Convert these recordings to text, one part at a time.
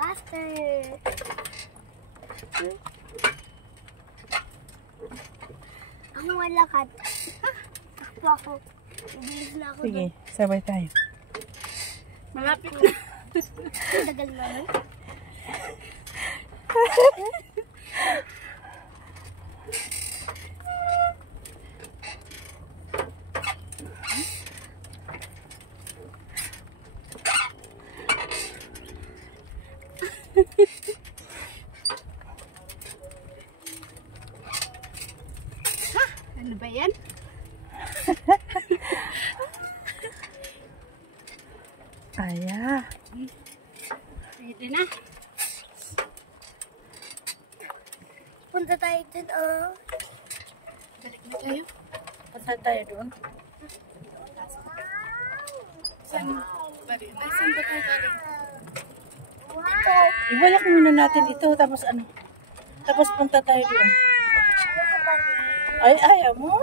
Faster. Ako malakad. Takbo ako. Ibilis na ako. Sige, sabay tayo. Malapit na. Tagal naman. Ano ba yan? Aya. Pwede na. Punta tayo dun, oh. Balik na tayo. Punta tayo doon. Saan ba tayo galing? Ibalik muna natin ito, tapos ano? Tapos punta tayo doon. Ay, ayaw mo?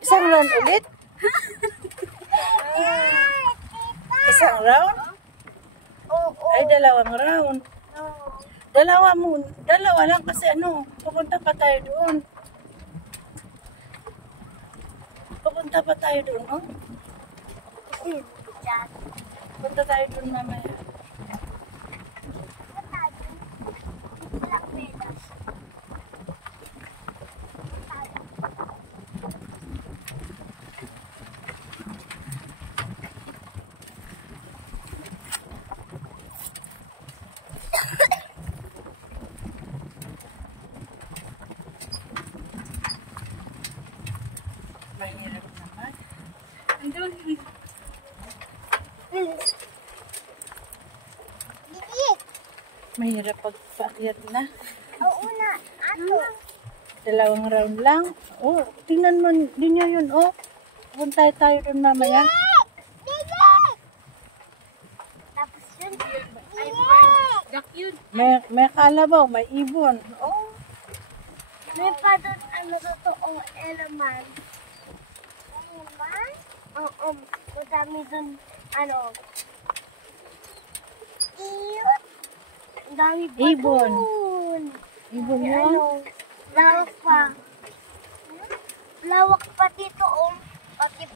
Isang round ulit? Isang round? Ay, dalawang round. Dalawa lang kasi ano, pupunta pa tayo doon. Pupunta pa tayo doon, oh. Punta tayo doon mamaya. Mahirap naman. Andun. Mahirap pagpaakyat na. Oo na. Ato. Dalawang round lang. Oh, tingnan mo din yun, oh. Punta tayo doon mamaya. Tapos yun. Ay, bird. Duck yun. May kalabaw, may ibon. Oh, May pa doon ano totoong eleman. Eleman? Oo. Madami doon ano. Iyot. Ang dami pa Ibon. doon. ibon May yun. ano. Lawak pa. Lawak pa dito oh.